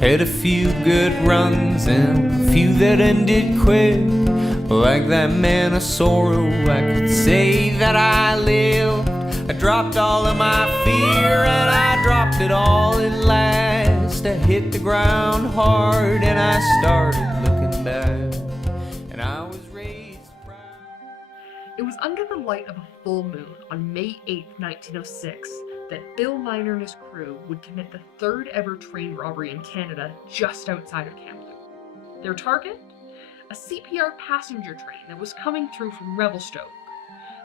Had a few good runs and a few that ended quick. Like that man of sorrow, I could say that I lived. I dropped all of my fear and I dropped it all at last. I hit the ground hard and I started looking back. And I was raised proud. It was under the light of a full moon on May 8, 1906, that Bill Miner and his crew would commit the third ever train robbery in Canada just outside of Kamloops. Their target? A CPR passenger train that was coming through from Revelstoke.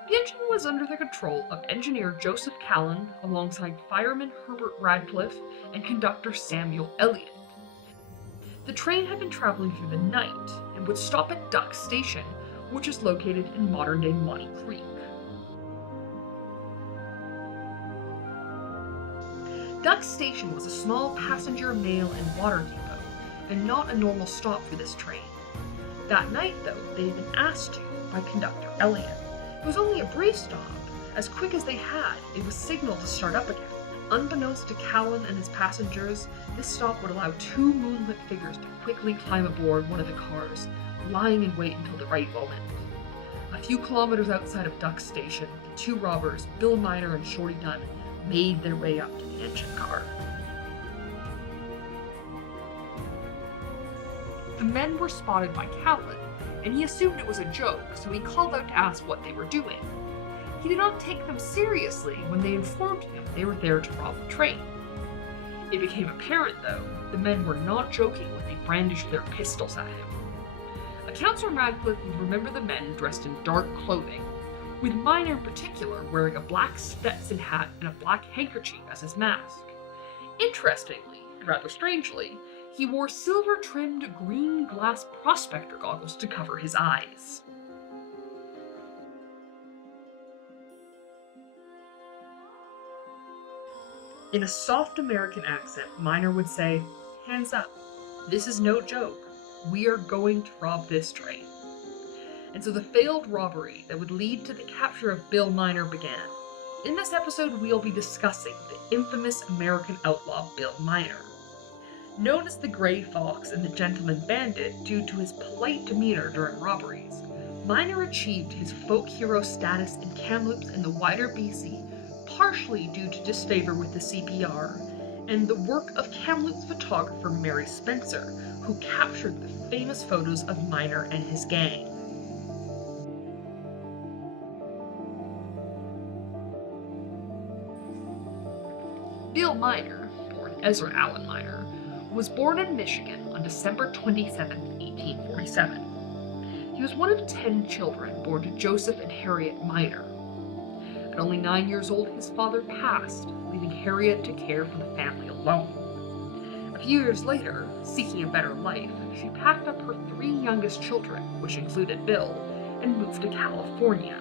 The engine was under the control of engineer Joseph Callan alongside fireman Herbert Radcliffe and conductor Samuel Elliott. The train had been traveling through the night and would stop at Duck Station, which is located in modern-day Money Creek. Duck Station was a small passenger, mail, and water depot, and not a normal stop for this train. That night, though, they had been asked to by conductor Elliott. It was only a brief stop. As quick as they had, it was signaled to start up again. Unbeknownst to Callan and his passengers, this stop would allow two moonlit figures to quickly climb aboard one of the cars, lying in wait until the right moment. A few kilometers outside of Duck Station, the two robbers, Bill Miner and Shorty Dunn, made their way up to the engine car. The men were spotted by Callan, and he assumed it was a joke, so he called out to ask what they were doing. He did not take them seriously when they informed him they were there to rob the train. It became apparent, though, the men were not joking when they brandished their pistols at him. Accounts from Radcliffe would remember the men dressed in dark clothing, with Miner in particular wearing a black Stetson hat and a black handkerchief as his mask. Interestingly, and rather strangely, he wore silver-trimmed green glass prospector goggles to cover his eyes. In a soft American accent, Miner would say, "Hands up. This is no joke. We are going to rob this train." And so the failed robbery that would lead to the capture of Bill Miner began. In this episode, we'll be discussing the infamous American outlaw Bill Miner. Known as the Grey Fox and the Gentleman Bandit due to his polite demeanor during robberies, Miner achieved his folk hero status in Kamloops and the wider BC partially due to disfavor with the CPR and the work of Kamloops photographer Mary Spencer, who captured the famous photos of Miner and his gang. Bill Miner, born Ezra Allen Miner, was born in Michigan on December 27, 1847. He was one of 10 children born to Joseph and Harriet Miner. At only 9 years old, his father passed, leaving Harriet to care for the family alone. A few years later, seeking a better life, she packed up her 3 youngest children, which included Bill, and moved to California.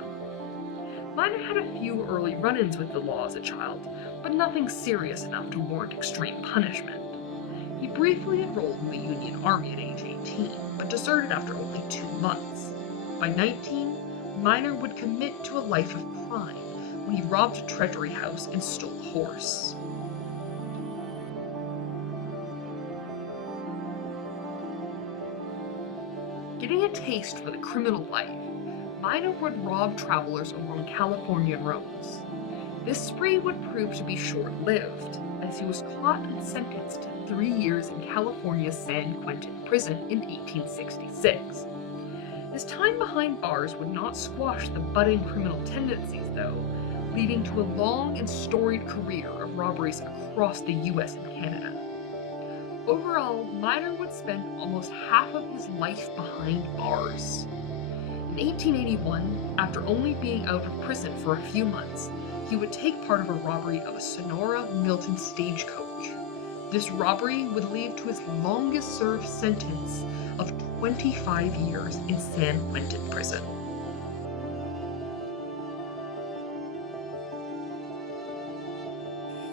Miner had a few early run-ins with the law as a child, but nothing serious enough to warrant extreme punishment. He briefly enrolled in the Union Army at age 18, but deserted after only 2 months. By 19, Miner would commit to a life of crime when he robbed a treasury house and stole a horse. Getting a taste for the criminal life, Miner would rob travelers along Californian roads. This spree would prove to be short-lived, as he was caught and sentenced to 3 years in California's San Quentin prison in 1866. His time behind bars would not squash the budding criminal tendencies, though, leading to a long and storied career of robberies across the US and Canada. Overall, Miner would spend almost half of his life behind bars. In 1881, after only being out of prison for a few months, he would take part of a robbery of a Sonora Milton stagecoach. This robbery would lead to his longest-served sentence of 25 years in San Quentin prison.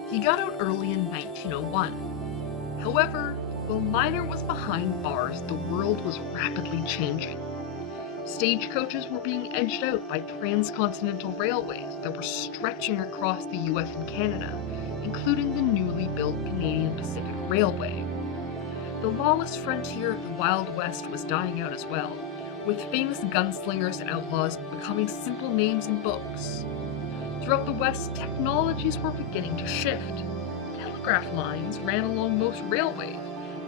He got out early in 1901. However, while Miner was behind bars, the world was rapidly changing. Stagecoaches were being edged out by transcontinental railways that were stretching across the US and Canada, including the newly built Canadian Pacific Railway. the lawless frontier of the Wild West was dying out as well, with famous gunslingers and outlaws becoming simple names in books. Throughout the West, technologies were beginning to shift. Telegraph lines ran along most railways,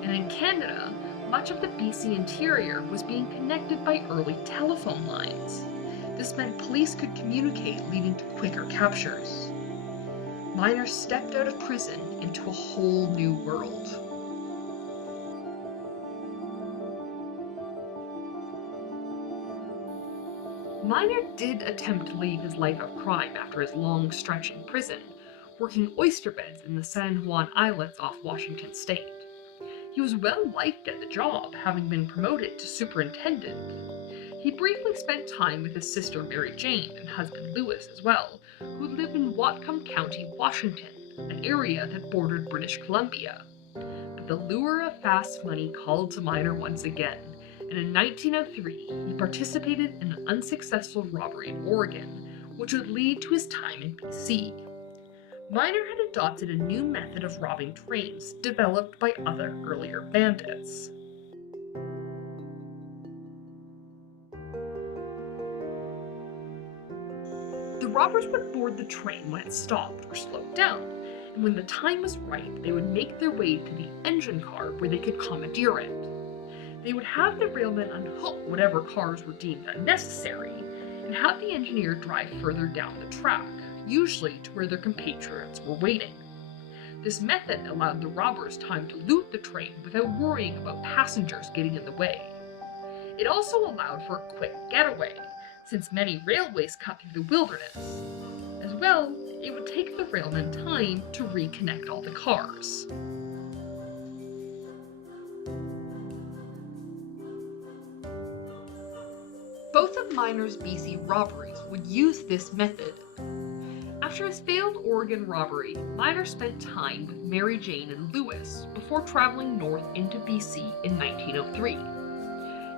and in Canada, much of the BC interior was being connected by early telephone lines. This meant police could communicate, leading to quicker captures. Miners stepped out of prison into a whole new world. Miner did attempt to leave his life of crime after his long stretch in prison, working oyster beds in the San Juan Islands off Washington State. He was well liked at the job, having been promoted to superintendent. He briefly spent time with his sister Mary Jane and husband Lewis as well, who lived in Whatcom County, Washington, an area that bordered British Columbia. But the lure of fast money called to Miner once again, and in 1903 he participated in an unsuccessful robbery in Oregon, which would lead to his time in BC. Miner had adopted a new method of robbing trains developed by other earlier bandits. The robbers would board the train when it stopped or slowed down, and when the time was right, they would make their way to the engine car where they could commandeer it. They would have the railmen unhook whatever cars were deemed unnecessary, and have the engineer drive further down the track, usually to where their compatriots were waiting. This method allowed the robbers time to loot the train without worrying about passengers getting in the way. It also allowed for a quick getaway, since many railways cut through the wilderness. As well, it would take the railmen time to reconnect all the cars. Both of Miner's BC robberies would use this method. After his failed Oregon robbery, Miner spent time with Mary Jane and Lewis before traveling north into BC in 1903.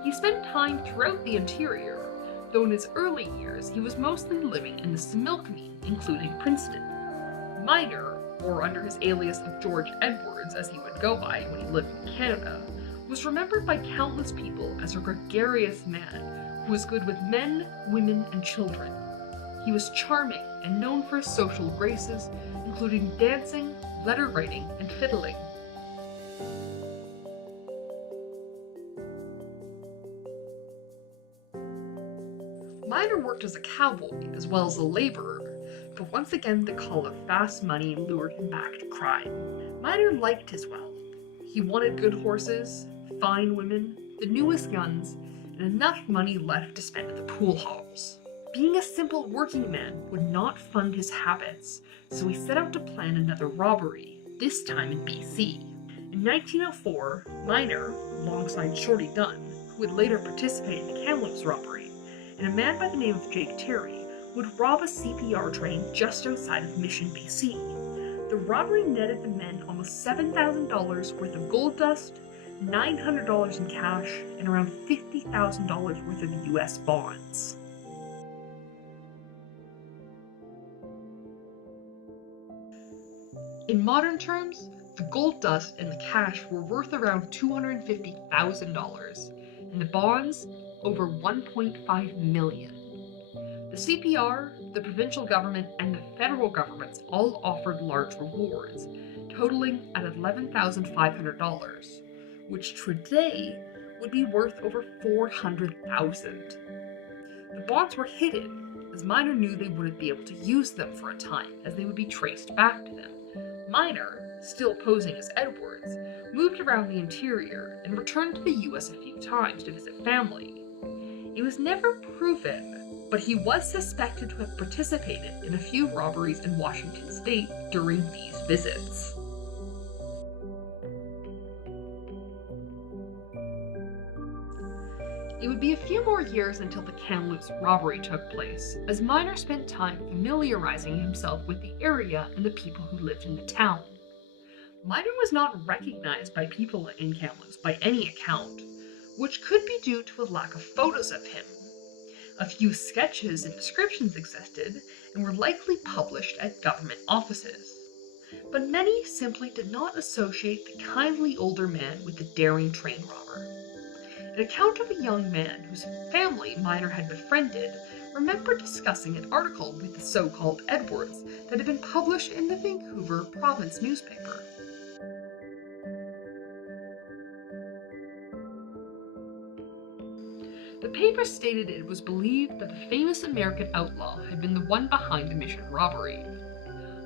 He spent time throughout the interior, though in his early years he was mostly living in the Similkameen, including Princeton. Miner, or under his alias of George Edwards as he would go by when he lived in Canada, was remembered by countless people as a gregarious man who was good with men, women, and children. He was charming and known for his social graces, including dancing, letter writing, and fiddling. Miner worked as a cowboy as well as a laborer, but once again the call of fast money lured him back to crime. Miner liked his wealth. He wanted good horses, fine women, the newest guns, and enough money left to spend at the pool halls. Being a simple working man would not fund his habits, so he set out to plan another robbery, this time in BC. In 1904, Miner, alongside Shorty Dunn, who would later participate in the Kamloops robbery, and a man by the name of Jake Terry, would rob a CPR train just outside of Mission, BC. The robbery netted the men almost $7,000 worth of gold dust, $900 in cash, and around $50,000 worth of US bonds. In modern terms, the gold dust and the cash were worth around $250,000, and the bonds over $1.5 million. The CPR, the provincial government, and the federal governments all offered large rewards, totaling at $11,500, which today would be worth over $400,000. The bonds were hidden, as Miner knew they wouldn't be able to use them for a time, as they would be traced back to them. Miner, still posing as Edwards, moved around the interior and returned to the US a few times to visit family. It was never proven, but he was suspected to have participated in a few robberies in Washington State during these visits. It would be a few more years until the Kamloops robbery took place, as Miner spent time familiarizing himself with the area and the people who lived in the town. Miner was not recognized by people in Kamloops by any account, which could be due to a lack of photos of him. A few sketches and descriptions existed and were likely published at government offices. but many simply did not associate the kindly older man with the daring train robber. An account of a young man whose family Miner had befriended remembered discussing an article with the so-called Edwards that had been published in the Vancouver province newspaper. The paper stated it was believed that the famous American outlaw had been the one behind the mission robbery.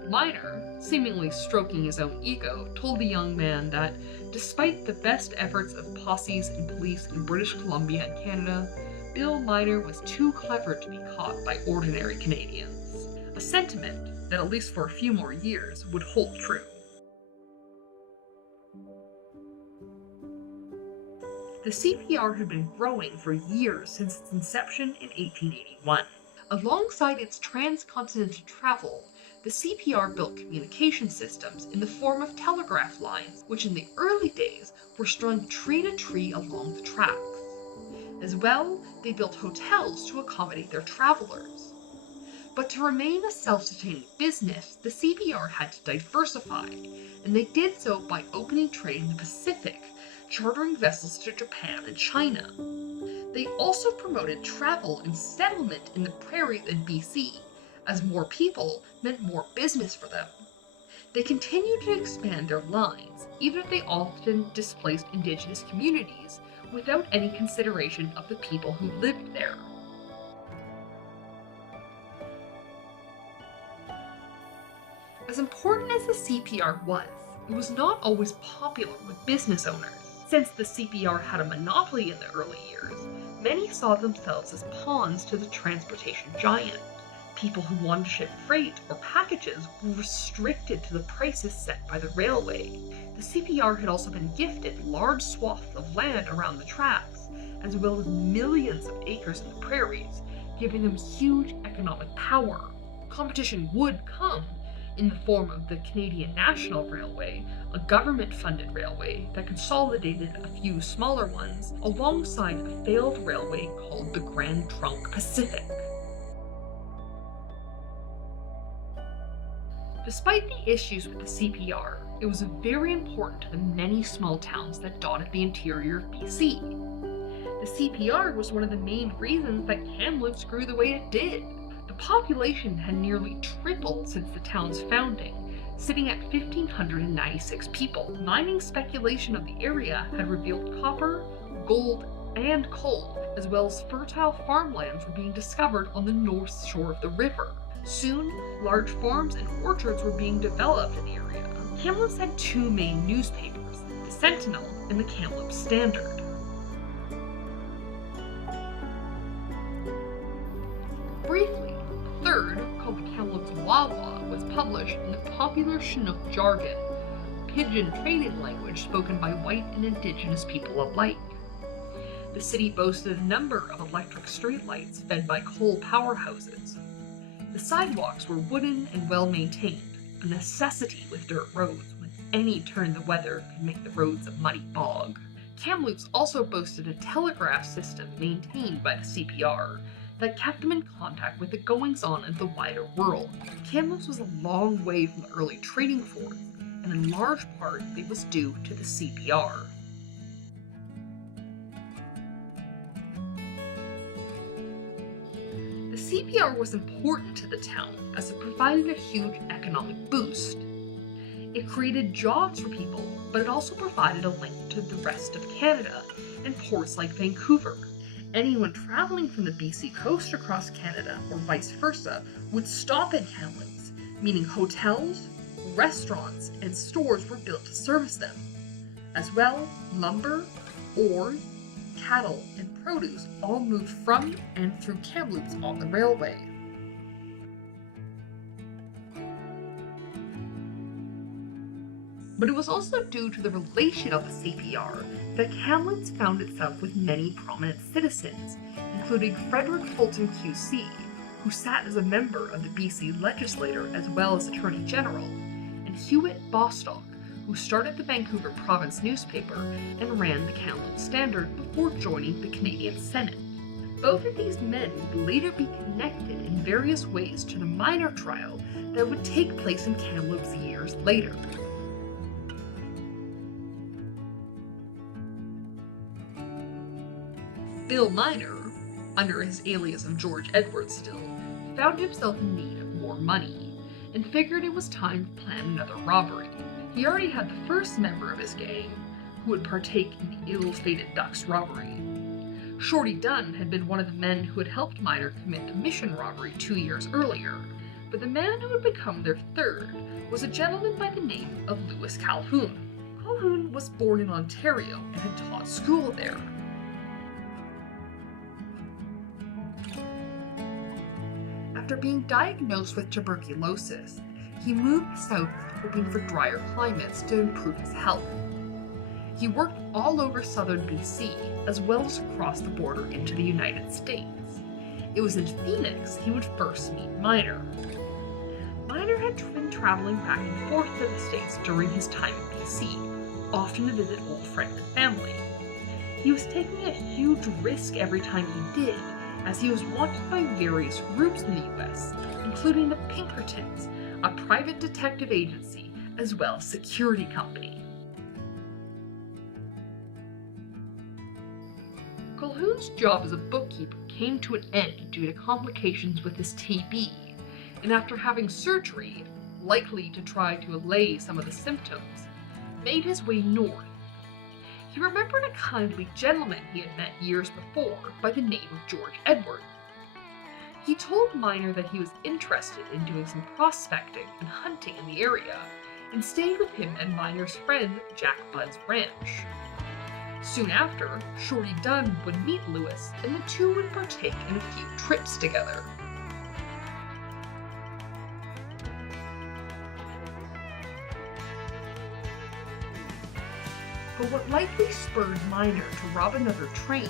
Miner, seemingly stroking his own ego, told the young man that, despite the best efforts of posses and police in British Columbia and Canada, Bill Miner was too clever to be caught by ordinary Canadians. A sentiment that, at least for a few more years, would hold true. The CPR had been growing for years since its inception in 1881. Alongside its transcontinental travel, the CPR built communication systems in the form of telegraph lines, which in the early days were strung tree to tree along the tracks. As well, they built hotels to accommodate their travelers. But to remain a self-sustaining business, the CPR had to diversify, and they did so by opening trade in the Pacific, chartering vessels to Japan and China. They also promoted travel and settlement in the prairies in BC, as more people meant more business for them. They continued to expand their lines, even if they often displaced indigenous communities without any consideration of the people who lived there. As important as the CPR was, it was not always popular with business owners. Since the CPR had a monopoly in the early years, many saw themselves as pawns to the transportation giant. People who wanted to ship freight or packages were restricted to the prices set by the railway. The CPR had also been gifted large swaths of land around the tracks, as well as millions of acres in the prairies, giving them huge economic power. Competition would come in the form of the Canadian National Railway, a government-funded railway that consolidated a few smaller ones alongside a failed railway called the Grand Trunk Pacific. Despite the issues with the CPR, it was very important to the many small towns that dotted the interior of BC. The CPR was one of the main reasons that Kamloops grew the way it did. The population had nearly tripled since the town's founding, sitting at 1,596 people. Mining speculation of the area had revealed copper, gold, and coal, as well as fertile farmlands were being discovered on the north shore of the river. Soon, large farms and orchards were being developed in the area. Kamloops had two main newspapers, the Sentinel and the Kamloops Standard. Briefly, a third, called the Kamloops Wawa, was published in the popular Chinook jargon, pidgin trading language spoken by white and indigenous people alike. The city boasted a number of electric streetlights fed by coal powerhouses. The sidewalks were wooden and well maintained, a necessity with dirt roads when any turn the weather could make the roads a muddy bog. Kamloops also boasted a telegraph system maintained by the CPR that kept them in contact with the goings-on of the wider world. Kamloops was a long way from the early trading force, and in large part it was due to the CPR. The CPR was important to the town as it provided a huge economic boost. It created jobs for people, but it also provided a link to the rest of Canada and ports like Vancouver. Anyone traveling from the BC coast across Canada or vice versa would stop in Kamloops, meaning hotels, restaurants, and stores were built to service them. As well, lumber, ores, cattle, and produce all moved from and through Kamloops on the railway. But it was also due to the relation of the CPR that Kamloops found itself with many prominent citizens, including Frederick Fulton QC, who sat as a member of the BC legislature as well as Attorney General, and Hewitt Bostock, who started the Vancouver Province newspaper and ran the Kamloops Standard before joining the Canadian Senate. Both of these men would later be connected in various ways to the Miner trial that would take place in Kamloops years later. Bill Miner, under his alias of George Edwards still, found himself in need of more money, and figured it was time to plan another robbery. He already had the first member of his gang who would partake in the ill-fated Ducks robbery. Shorty Dunn had been one of the men who had helped Miner commit the Mission robbery 2 years earlier, but the man who would become their third was a gentleman by the name of Lewis Calhoun. Calhoun was born in Ontario and had taught school there. After being diagnosed with tuberculosis, he moved south hoping for drier climates to improve his health. He worked all over southern BC, as well as across the border into the United States. It was in Phoenix he would first meet Miner. Miner had been traveling back and forth to the States during his time in BC, often to visit old friends and family. He was taking a huge risk every time he did, as he was wanted by various groups in the US, including the Pinkertons, a private detective agency, as well as security company. Calhoun's job as a bookkeeper came to an end due to complications with his TB, and after having surgery, likely to try to allay some of the symptoms, made his way north. He remembered a kindly gentleman he had met years before by the name of George Edwards. He told Miner that he was interested in doing some prospecting and hunting in the area, and stayed with him at Miner's friend Jack Budd's ranch. Soon after, Shorty Dunn would meet Lewis, and the two would partake in a few trips together. But what likely spurred Miner to rob another train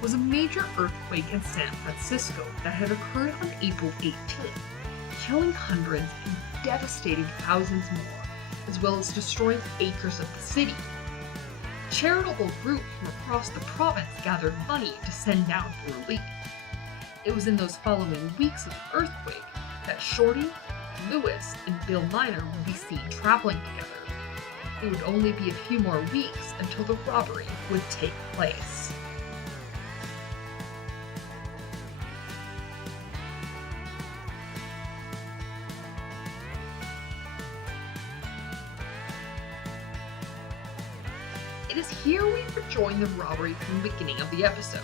was a major earthquake in San Francisco that had occurred on April 18th, killing hundreds and devastating thousands more, as well as destroying acres of the city. Charitable groups from across the province gathered money to send down for relief. It was in those following weeks of the earthquake that Shorty, Lewis, and Bill Miner would be seen traveling together. It would only be a few more weeks until the robbery would take place. It is here we rejoin the robbery from the beginning of the episode.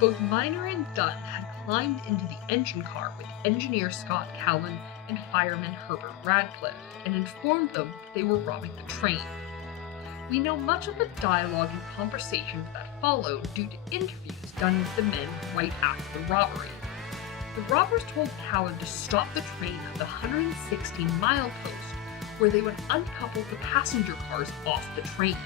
Both Miner and Dunn had climbed into the engine car with engineer Scott Cowan and fireman Herbert Radcliffe and informed them they were robbing the train. We know much of the dialogue and conversations that followed due to interviews done with the men right after the robbery. The robbers told Cowan to stop the train at the 116-mile post, where they would uncouple the passenger cars off the train.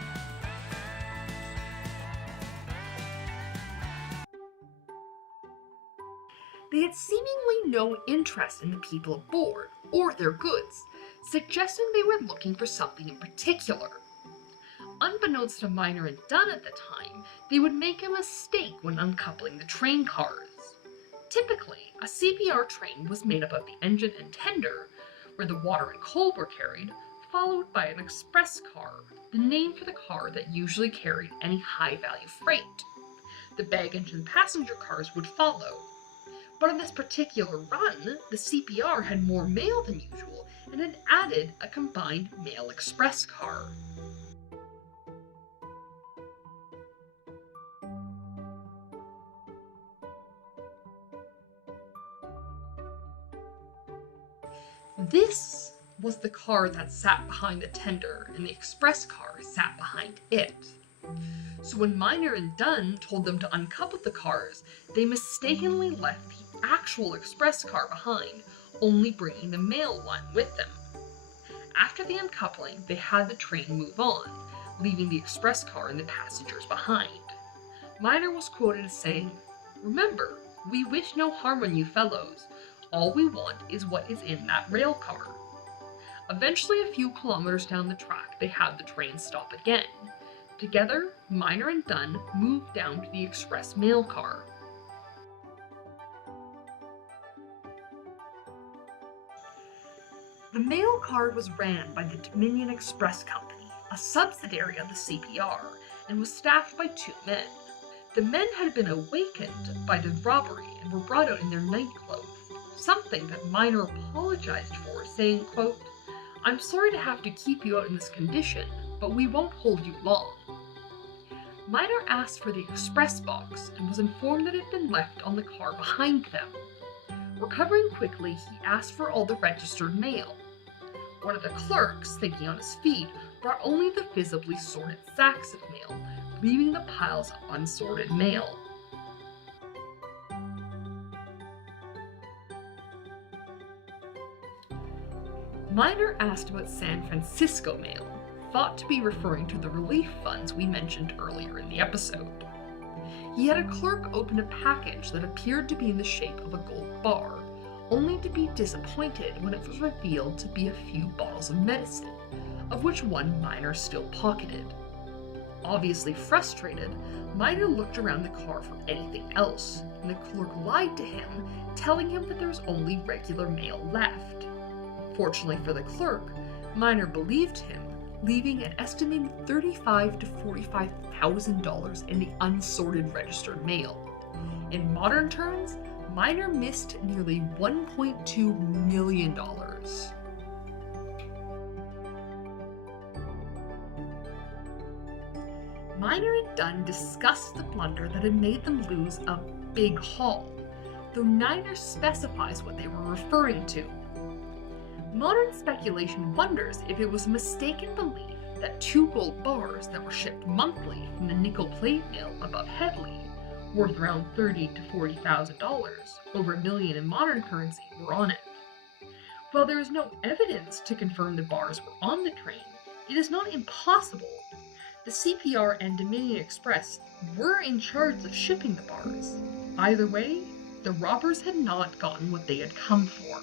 They had seemingly no interest in the people aboard or their goods, suggesting they were looking for something in particular. Unbeknownst to Miner and Dunn at the time, they would make a mistake when uncoupling the train cars. Typically, a CPR train was made up of the engine and tender, where the water and coal were carried, followed by an express car, the name for the car that usually carried any high-value freight. The baggage and passenger cars would follow. But on this particular run, the CPR had more mail than usual and had added a combined mail express car. This was the car that sat behind the tender, and the express car sat behind it. So when Miner and Dunn told them to uncouple the cars, they mistakenly left the actual express car behind, only bringing the mail one with them. After the uncoupling, they had the train move on, leaving the express car and the passengers behind. Miner was quoted as saying, "Remember, we wish no harm on you fellows. All we want is what is in that rail car." Eventually, a few kilometers down the track, they had the train stop again. Together, Miner and Dunn moved down to the express mail car. mail car was ran by the Dominion Express Company, a subsidiary of the CPR, and was staffed by 2 men. The men had been awakened by the robbery and were brought out in their night clothes, something that Miner apologized for, saying, quote, "I'm sorry to have to keep you out in this condition, but we won't hold you long." Miner asked for the express box and was informed that it had been left on the car behind them. Recovering quickly, he asked for all the registered mail. One of the clerks, thinking on his feet, brought only the visibly sorted sacks of mail, leaving the piles of unsorted mail. Miner asked about San Francisco mail, thought to be referring to the relief funds we mentioned earlier in the episode. He had a clerk open a package that appeared to be in the shape of a gold bar, only to be disappointed when it was revealed to be a few bottles of medicine, of which one Miner still pocketed. Obviously frustrated, Miner looked around the car for anything else, and the clerk lied to him, telling him that there was only regular mail left. Fortunately for the clerk, Miner believed him, leaving an estimated $35,000 to $45,000 in the unsorted registered mail. In modern terms, Miner missed nearly $1.2 million. Miner and Dunn discussed the blunder that had made them lose a big haul, though neither specifies what they were referring to. Modern speculation wonders if it was a mistaken belief that 2 gold bars that were shipped monthly from the nickel plate mill above Headley, worth around $30,000 to $40,000, over $1 million in modern currency, were on it. While there is no evidence to confirm the bars were on the train, it is not impossible. The CPR and Dominion Express were in charge of shipping the bars. Either way, the robbers had not gotten what they had come for.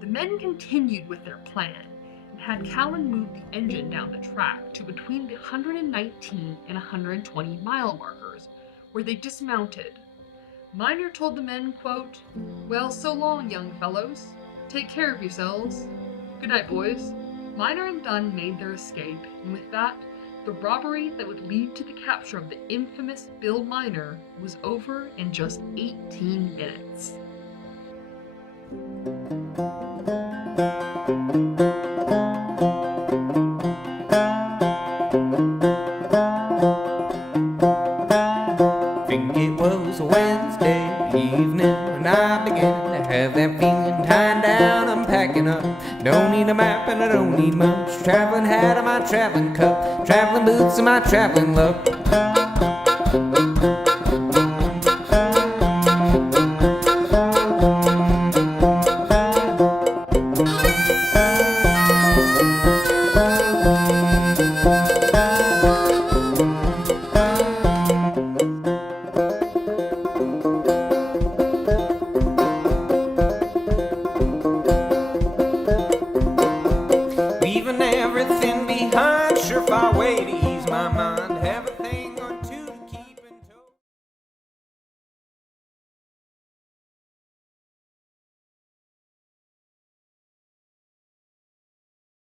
The men continued with their plan and had Callan move the engine down the track to between the 119 and 120 mile markers, where they dismounted. Miner told the men, quote, "Well, so long, young fellows. Take care of yourselves. Good night, boys." Miner and Dunn made their escape, and with that, the robbery that would lead to the capture of the infamous Bill Miner was over in just 18 minutes. Think it was a Wednesday evening when I began to have that feeling, tying down, I'm packing up. Don't need a map and I don't need much. Traveling hat in my traveling cup, traveling boots and my traveling luck.